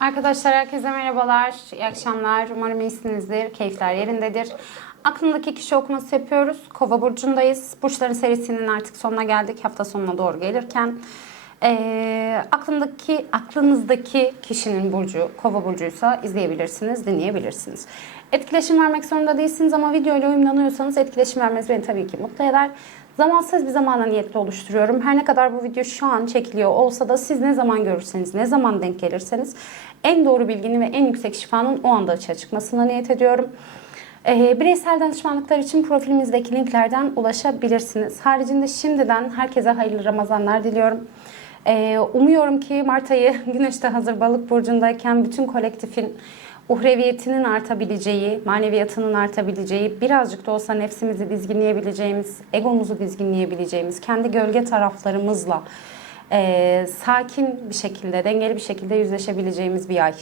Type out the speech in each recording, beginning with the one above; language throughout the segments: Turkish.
Arkadaşlar herkese merhabalar, iyi akşamlar. Umarım iyisinizdir, keyifler yerindedir. Aklındaki kişi okuması yapıyoruz. Kova burcundayız. Burçların serisinin artık sonuna geldik. Hafta sonuna doğru gelirken. Ee, aklımdaki, aklınızdaki kişinin burcu Kova burcuysa izleyebilirsiniz, dinleyebilirsiniz. Etkileşim vermek zorunda değilsiniz ama video ile uyumlanıyorsanız etkileşim vermeniz beni tabii ki mutlu eder. Zamansız bir zamana niyetli oluşturuyorum. Her ne kadar bu video şu an çekiliyor olsa da siz ne zaman görürseniz, ne zaman denk gelirseniz en doğru bilginin ve en yüksek şifanın o anda açığa çıkmasına niyet ediyorum. Ee, bireysel danışmanlıklar için profilimizdeki linklerden ulaşabilirsiniz. Haricinde şimdiden herkese hayırlı Ramazanlar diliyorum. Ee, umuyorum ki Mart ayı Güneş'te hazır balık burcundayken bütün kolektifin uhreviyetinin artabileceği, maneviyatının artabileceği, birazcık da olsa nefsimizi dizginleyebileceğimiz, egomuzu dizginleyebileceğimiz, kendi gölge taraflarımızla e, sakin bir şekilde, dengeli bir şekilde yüzleşebileceğimiz bir ay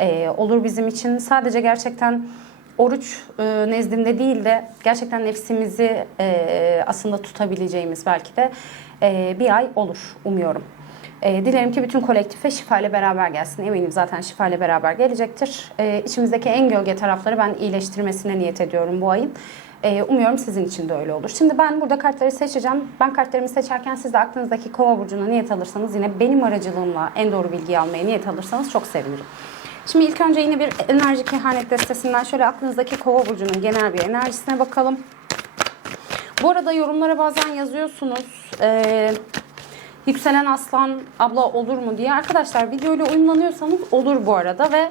e, olur bizim için. Sadece gerçekten oruç e, nezdinde değil de gerçekten nefsimizi e, aslında tutabileceğimiz belki de e, bir ay olur umuyorum. E, dilerim ki bütün kolektife şifa beraber gelsin. Eminim zaten şifa beraber gelecektir. E, içimizdeki en gölge tarafları ben iyileştirmesine niyet ediyorum bu ayın. E, umuyorum sizin için de öyle olur. Şimdi ben burada kartları seçeceğim. Ben kartlarımı seçerken siz de aklınızdaki kova burcuna niyet alırsanız yine benim aracılığımla en doğru bilgiyi almaya niyet alırsanız çok sevinirim. Şimdi ilk önce yine bir enerji kehanet destesinden şöyle aklınızdaki kova burcunun genel bir enerjisine bakalım. Bu arada yorumlara bazen yazıyorsunuz. Ee, yükselen aslan abla olur mu diye. Arkadaşlar videoyla uyumlanıyorsanız olur bu arada ve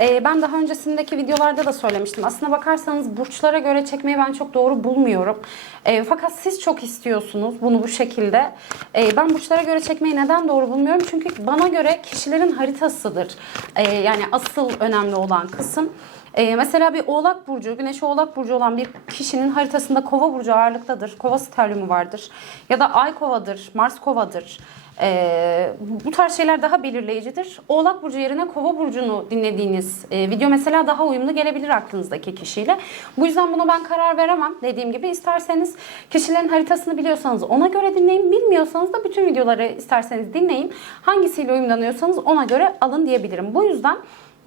e, ben daha öncesindeki videolarda da söylemiştim. Aslına bakarsanız burçlara göre çekmeyi ben çok doğru bulmuyorum. E, fakat siz çok istiyorsunuz bunu bu şekilde. E, ben burçlara göre çekmeyi neden doğru bulmuyorum? Çünkü bana göre kişilerin haritasıdır. E, yani asıl önemli olan kısım. Ee, mesela bir oğlak burcu, güneşi oğlak burcu olan bir kişinin haritasında kova burcu ağırlıktadır. Kova sterliumu vardır. Ya da ay kovadır, Mars kovadır. Ee, bu tarz şeyler daha belirleyicidir. Oğlak burcu yerine kova burcunu dinlediğiniz e, video mesela daha uyumlu gelebilir aklınızdaki kişiyle. Bu yüzden buna ben karar veremem. Dediğim gibi isterseniz kişilerin haritasını biliyorsanız ona göre dinleyin. Bilmiyorsanız da bütün videoları isterseniz dinleyin. Hangisiyle uyumlanıyorsanız ona göre alın diyebilirim. Bu yüzden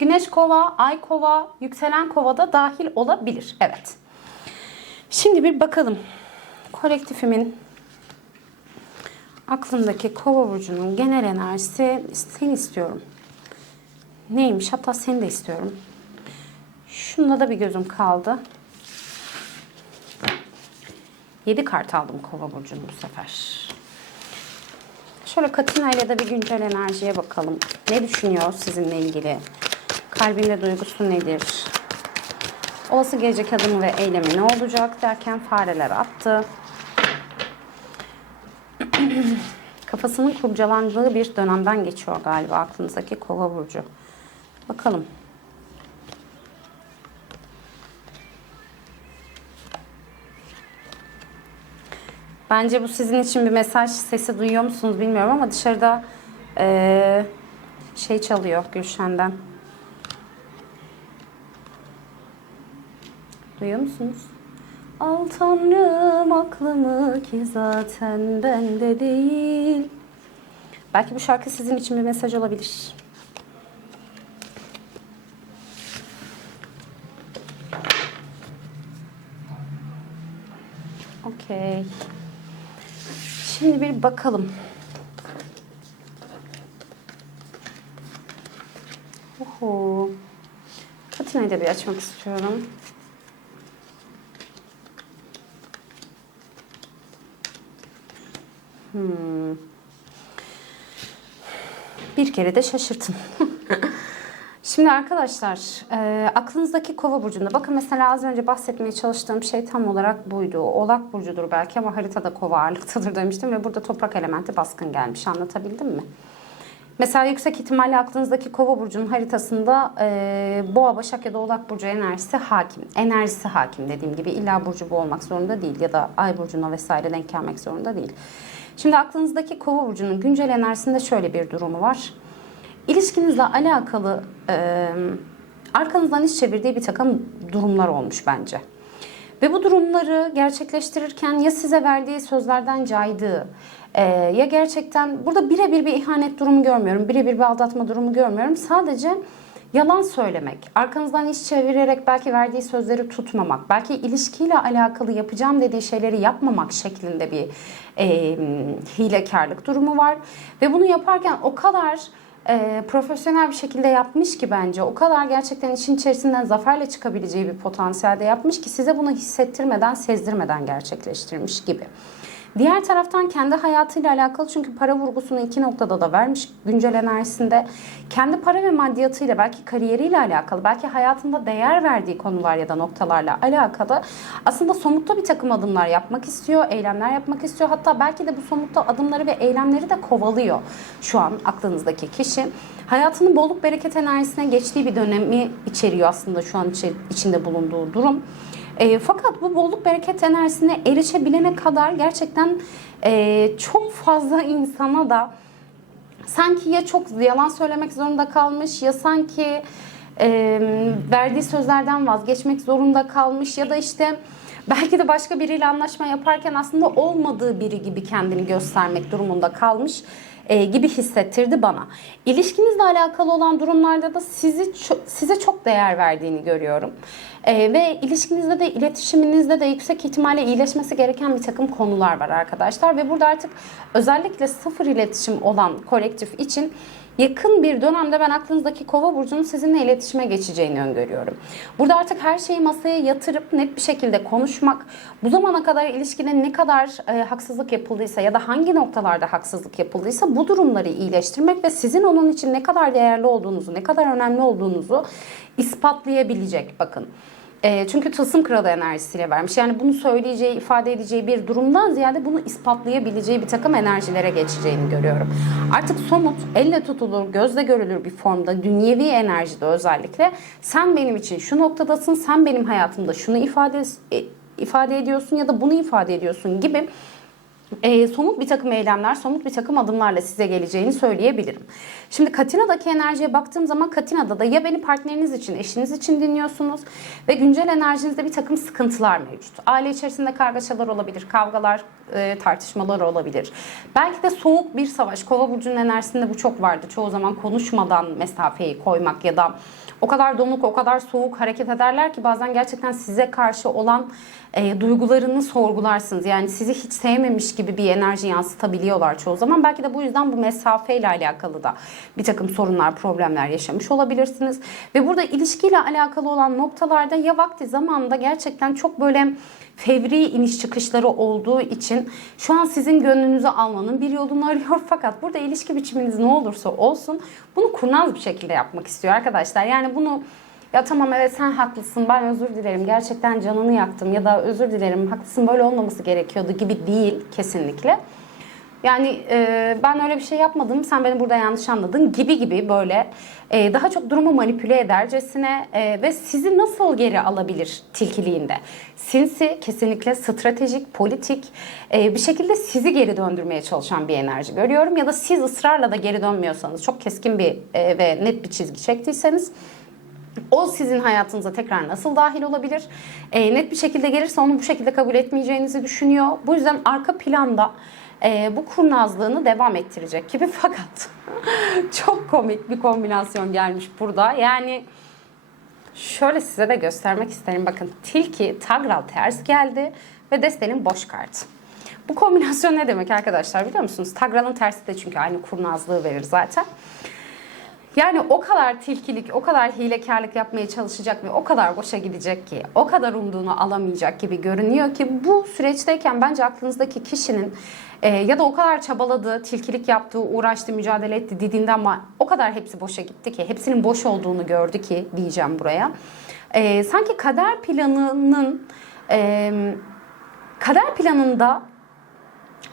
Güneş kova, ay kova, yükselen kova da dahil olabilir. Evet. Şimdi bir bakalım. Kolektifimin aklımdaki kova burcunun genel enerjisi seni istiyorum. Neymiş? Hatta seni de istiyorum. Şunda da bir gözüm kaldı. 7 kart aldım kova burcunu bu sefer. Şöyle Katina ile de bir güncel enerjiye bakalım. Ne düşünüyor sizinle ilgili? Kalbinde duygusu nedir? Olası gelecek adımı ve eylemi ne olacak derken fareler attı. Kafasının kurcalandığı bir dönemden geçiyor galiba aklınızdaki kova burcu. Bakalım. Bence bu sizin için bir mesaj sesi duyuyor musunuz bilmiyorum ama dışarıda eee, şey çalıyor Gülşen'den. Duyuyor musunuz? Al tanrım aklımı ki zaten bende değil. Belki bu şarkı sizin için bir mesaj olabilir. Okey. Şimdi bir bakalım. Oho. Katina'yı da bir açmak istiyorum. Hmm. Bir kere de şaşırtın. Şimdi arkadaşlar e, aklınızdaki kova burcunda bakın mesela az önce bahsetmeye çalıştığım şey tam olarak buydu. Oğlak burcudur belki ama haritada kova ağırlıktadır demiştim ve burada toprak elementi baskın gelmiş anlatabildim mi? Mesela yüksek ihtimalle aklınızdaki kova burcunun haritasında e, boğa, başak ya da oğlak burcu enerjisi hakim. Enerjisi hakim dediğim gibi illa burcu bu olmak zorunda değil ya da ay burcuna vesaire denk gelmek zorunda değil. Şimdi aklınızdaki kova burcunun güncel enerjisinde şöyle bir durumu var. İlişkinizle alakalı e, arkanızdan iş çevirdiği bir takım durumlar olmuş bence. Ve bu durumları gerçekleştirirken ya size verdiği sözlerden caydığı e, ya gerçekten burada birebir bir ihanet durumu görmüyorum. Birebir bir aldatma durumu görmüyorum. Sadece yalan söylemek, arkanızdan iş çevirerek belki verdiği sözleri tutmamak, belki ilişkiyle alakalı yapacağım dediği şeyleri yapmamak şeklinde bir e, hilekarlık durumu var. Ve bunu yaparken o kadar e, profesyonel bir şekilde yapmış ki bence o kadar gerçekten işin içerisinden zaferle çıkabileceği bir potansiyelde yapmış ki size bunu hissettirmeden, sezdirmeden gerçekleştirmiş gibi. Diğer taraftan kendi hayatıyla alakalı çünkü para vurgusunu iki noktada da vermiş güncel enerjisinde. Kendi para ve maddiyatıyla belki kariyeriyle alakalı, belki hayatında değer verdiği konular ya da noktalarla alakalı aslında somutta bir takım adımlar yapmak istiyor, eylemler yapmak istiyor. Hatta belki de bu somutta adımları ve eylemleri de kovalıyor şu an aklınızdaki kişi. Hayatının bolluk bereket enerjisine geçtiği bir dönemi içeriyor aslında şu an içi- içinde bulunduğu durum. E, fakat bu bolluk bereket enerjisine erişebilene kadar gerçekten e, çok fazla insana da sanki ya çok yalan söylemek zorunda kalmış ya sanki e, verdiği sözlerden vazgeçmek zorunda kalmış ya da işte belki de başka biriyle anlaşma yaparken aslında olmadığı biri gibi kendini göstermek durumunda kalmış e, gibi hissettirdi bana. İlişkinizle alakalı olan durumlarda da sizi size çok değer verdiğini görüyorum. E, ve ilişkinizde de iletişiminizde de yüksek ihtimalle iyileşmesi gereken bir takım konular var arkadaşlar. Ve burada artık özellikle sıfır iletişim olan kolektif için yakın bir dönemde ben aklınızdaki kova burcunun sizinle iletişime geçeceğini öngörüyorum. Burada artık her şeyi masaya yatırıp net bir şekilde konuşmak, bu zamana kadar ilişkide ne kadar e, haksızlık yapıldıysa ya da hangi noktalarda haksızlık yapıldıysa bu durumları iyileştirmek ve sizin onun için ne kadar değerli olduğunuzu, ne kadar önemli olduğunuzu ispatlayabilecek bakın. E, çünkü tılsım kralı enerjisiyle vermiş. Yani bunu söyleyeceği, ifade edeceği bir durumdan ziyade bunu ispatlayabileceği bir takım enerjilere geçeceğini görüyorum. Artık somut, elle tutulur, gözle görülür bir formda, dünyevi enerjide özellikle sen benim için şu noktadasın, sen benim hayatımda şunu ifade e, ifade ediyorsun ya da bunu ifade ediyorsun gibi e, somut bir takım eylemler, somut bir takım adımlarla size geleceğini söyleyebilirim. Şimdi Katina'daki enerjiye baktığım zaman Katina'da da ya beni partneriniz için, eşiniz için dinliyorsunuz ve güncel enerjinizde bir takım sıkıntılar mevcut. Aile içerisinde kargaşalar olabilir, kavgalar, e, tartışmalar olabilir. Belki de soğuk bir savaş. Kova burcunun enerjisinde bu çok vardı. Çoğu zaman konuşmadan mesafeyi koymak ya da o kadar donuk, o kadar soğuk hareket ederler ki bazen gerçekten size karşı olan e, duygularını sorgularsınız. Yani sizi hiç sevmemiş gibi bir enerji yansıtabiliyorlar çoğu zaman. Belki de bu yüzden bu mesafeyle alakalı da bir takım sorunlar, problemler yaşamış olabilirsiniz. Ve burada ilişkiyle alakalı olan noktalarda ya vakti zamanında gerçekten çok böyle fevri iniş çıkışları olduğu için şu an sizin gönlünüzü almanın bir yolunu arıyor. Fakat burada ilişki biçiminiz ne olursa olsun bunu kurnaz bir şekilde yapmak istiyor arkadaşlar. Yani bunu ya tamam evet sen haklısın ben özür dilerim gerçekten canını yaktım ya da özür dilerim haklısın böyle olmaması gerekiyordu gibi değil kesinlikle. Yani e, ben öyle bir şey yapmadım, sen beni burada yanlış anladın gibi gibi böyle e, daha çok durumu manipüle edercesine e, ve sizi nasıl geri alabilir tilkiliğinde. Sinsi, kesinlikle stratejik, politik e, bir şekilde sizi geri döndürmeye çalışan bir enerji görüyorum. Ya da siz ısrarla da geri dönmüyorsanız, çok keskin bir e, ve net bir çizgi çektiyseniz o sizin hayatınıza tekrar nasıl dahil olabilir? E, net bir şekilde gelirse onu bu şekilde kabul etmeyeceğinizi düşünüyor. Bu yüzden arka planda e, bu kurnazlığını devam ettirecek gibi fakat çok komik bir kombinasyon gelmiş burada. Yani şöyle size de göstermek isterim. Bakın tilki tagral ters geldi ve destenin boş kartı. Bu kombinasyon ne demek arkadaşlar biliyor musunuz? Tagralın tersi de çünkü aynı kurnazlığı verir zaten. Yani o kadar tilkilik, o kadar hilekarlık yapmaya çalışacak ve o kadar boşa gidecek ki, o kadar umduğunu alamayacak gibi görünüyor ki bu süreçteyken bence aklınızdaki kişinin e, ya da o kadar çabaladı, tilkilik yaptı, uğraştı, mücadele etti, didindi ama o kadar hepsi boşa gitti ki, hepsinin boş olduğunu gördü ki diyeceğim buraya. E, sanki kader planının, e, kader planında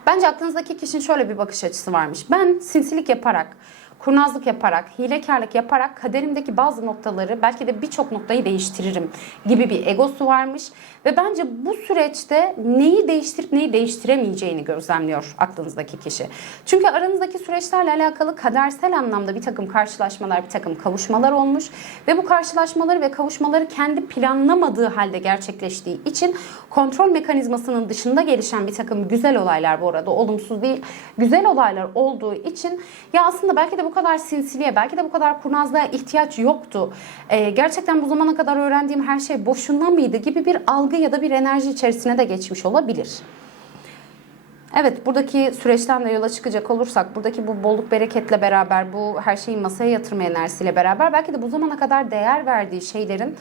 Bence aklınızdaki kişinin şöyle bir bakış açısı varmış. Ben sinsilik yaparak, kurnazlık yaparak, hilekarlık yaparak kaderimdeki bazı noktaları belki de birçok noktayı değiştiririm gibi bir egosu varmış. Ve bence bu süreçte neyi değiştirip neyi değiştiremeyeceğini gözlemliyor aklınızdaki kişi. Çünkü aranızdaki süreçlerle alakalı kadersel anlamda bir takım karşılaşmalar, bir takım kavuşmalar olmuş. Ve bu karşılaşmaları ve kavuşmaları kendi planlamadığı halde gerçekleştiği için kontrol mekanizmasının dışında gelişen bir takım güzel olaylar bu arada olumsuz değil. Güzel olaylar olduğu için ya aslında belki de bu kadar sinsiliğe, belki de bu kadar kurnazlığa ihtiyaç yoktu. Ee, gerçekten bu zamana kadar öğrendiğim her şey boşuna mıydı gibi bir algı ya da bir enerji içerisine de geçmiş olabilir. Evet buradaki süreçten de yola çıkacak olursak buradaki bu bolluk bereketle beraber bu her şeyi masaya yatırma enerjisiyle beraber belki de bu zamana kadar değer verdiği şeylerin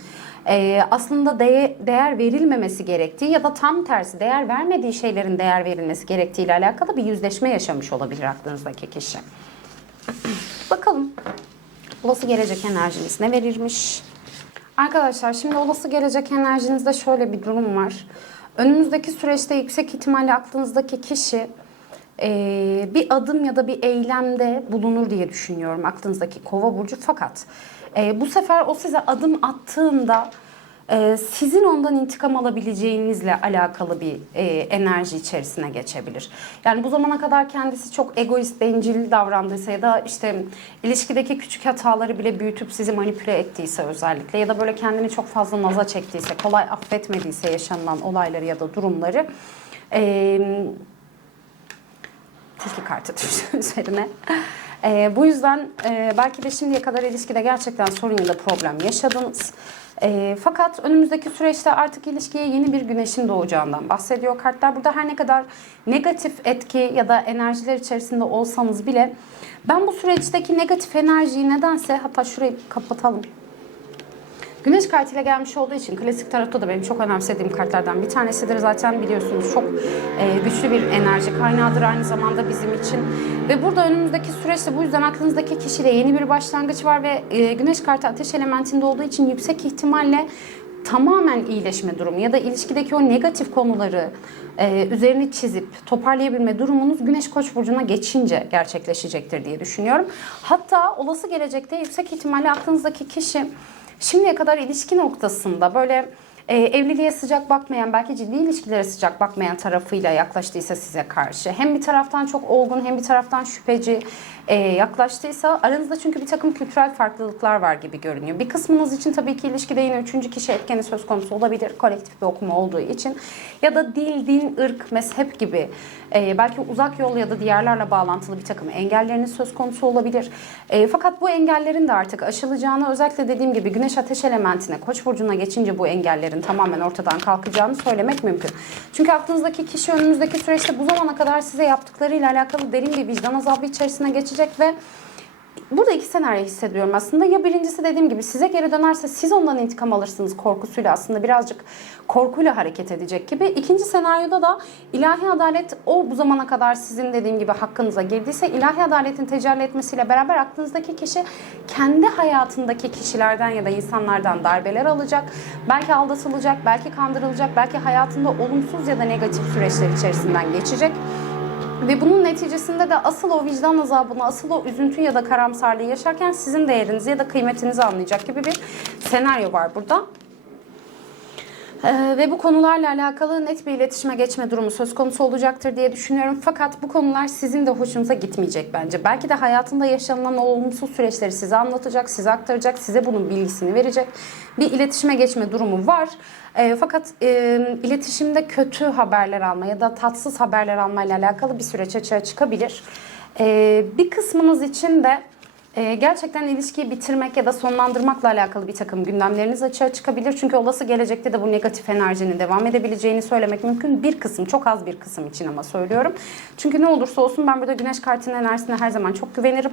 e, aslında değe, değer verilmemesi gerektiği ya da tam tersi değer vermediği şeylerin değer verilmesi gerektiği ile alakalı bir yüzleşme yaşamış olabilir aklınızdaki kişi. Bakalım olası gelecek enerjiniz ne verirmiş? Arkadaşlar şimdi olası gelecek enerjinizde şöyle bir durum var. Önümüzdeki süreçte yüksek ihtimalle aklınızdaki kişi eee, bir adım ya da bir eylemde bulunur diye düşünüyorum aklınızdaki kova burcu. Fakat eee, bu sefer o size adım attığında sizin ondan intikam alabileceğinizle alakalı bir eee, enerji içerisine geçebilir. Yani bu zamana kadar kendisi çok egoist, bencil davrandıysa ya da işte ilişkideki küçük hataları bile büyütüp sizi manipüle ettiyse özellikle ya da böyle kendini çok fazla naza çektiyse, kolay affetmediyse yaşanılan olayları ya da durumları eee tilki kartı düştü üzerine. Ee, bu yüzden e, belki de şimdiye kadar ilişkide gerçekten sorun ya da problem yaşadınız. Ee, fakat önümüzdeki süreçte artık ilişkiye yeni bir güneşin doğacağından bahsediyor kartlar. Burada her ne kadar negatif etki ya da enerjiler içerisinde olsanız bile ben bu süreçteki negatif enerjiyi nedense hatta şurayı kapatalım. Güneş kartıyla gelmiş olduğu için klasik tarotta da benim çok önemsediğim kartlardan bir tanesidir. Zaten biliyorsunuz çok e, güçlü bir enerji kaynağıdır aynı zamanda bizim için. Ve burada önümüzdeki süreçte bu yüzden aklınızdaki kişiyle yeni bir başlangıç var ve e, güneş kartı ateş elementinde olduğu için yüksek ihtimalle tamamen iyileşme durumu ya da ilişkideki o negatif konuları e, üzerini çizip toparlayabilme durumunuz Güneş Koç burcuna geçince gerçekleşecektir diye düşünüyorum. Hatta olası gelecekte yüksek ihtimalle aklınızdaki kişi şimdiye kadar ilişki noktasında böyle e, evliliğe sıcak bakmayan, belki ciddi ilişkilere sıcak bakmayan tarafıyla yaklaştıysa size karşı, hem bir taraftan çok olgun hem bir taraftan şüpheci e, yaklaştıysa aranızda çünkü bir takım kültürel farklılıklar var gibi görünüyor. Bir kısmınız için tabii ki ilişkide yine üçüncü kişi etkeni söz konusu olabilir kolektif bir okuma olduğu için ya da dil, din, ırk, mezhep gibi e, belki uzak yol ya da diğerlerle bağlantılı bir takım engelleriniz söz konusu olabilir. E, fakat bu engellerin de artık aşılacağını özellikle dediğim gibi güneş ateş elementine, koç burcuna geçince bu engellerin tamamen ortadan kalkacağını söylemek mümkün. Çünkü aklınızdaki kişi önümüzdeki süreçte bu zamana kadar size yaptıklarıyla alakalı derin bir vicdan azabı içerisine geçecek ve Burada iki senaryo hissediyorum aslında. Ya birincisi dediğim gibi size geri dönerse siz ondan intikam alırsınız korkusuyla aslında birazcık korkuyla hareket edecek gibi. İkinci senaryoda da ilahi adalet o bu zamana kadar sizin dediğim gibi hakkınıza girdiyse ilahi adaletin tecelli etmesiyle beraber aklınızdaki kişi kendi hayatındaki kişilerden ya da insanlardan darbeler alacak. Belki aldatılacak, belki kandırılacak, belki hayatında olumsuz ya da negatif süreçler içerisinden geçecek. Ve bunun neticesinde de asıl o vicdan azabını, asıl o üzüntü ya da karamsarlığı yaşarken sizin değerinizi ya da kıymetinizi anlayacak gibi bir senaryo var burada. Ee, ve bu konularla alakalı net bir iletişime geçme durumu söz konusu olacaktır diye düşünüyorum. Fakat bu konular sizin de hoşunuza gitmeyecek bence. Belki de hayatında yaşanılan olumsuz süreçleri size anlatacak, size aktaracak, size bunun bilgisini verecek. Bir iletişime geçme durumu var. Ee, fakat e, iletişimde kötü haberler alma ya da tatsız haberler almayla alakalı bir süreç açığa çıkabilir. Ee, bir kısmınız için de ee, gerçekten ilişkiyi bitirmek ya da sonlandırmakla alakalı bir takım gündemleriniz açığa çıkabilir. Çünkü olası gelecekte de bu negatif enerjinin devam edebileceğini söylemek mümkün. Bir kısım, çok az bir kısım için ama söylüyorum. Çünkü ne olursa olsun ben burada güneş kartının enerjisine her zaman çok güvenirim.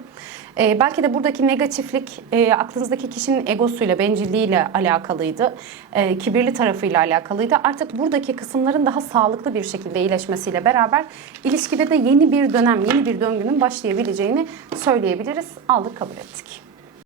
Ee, belki de buradaki negatiflik e, aklınızdaki kişinin egosuyla, bencilliğiyle alakalıydı. E, kibirli tarafıyla alakalıydı. Artık buradaki kısımların daha sağlıklı bir şekilde iyileşmesiyle beraber ilişkide de yeni bir dönem, yeni bir döngünün başlayabileceğini söyleyebiliriz. Aldık kabul ettik.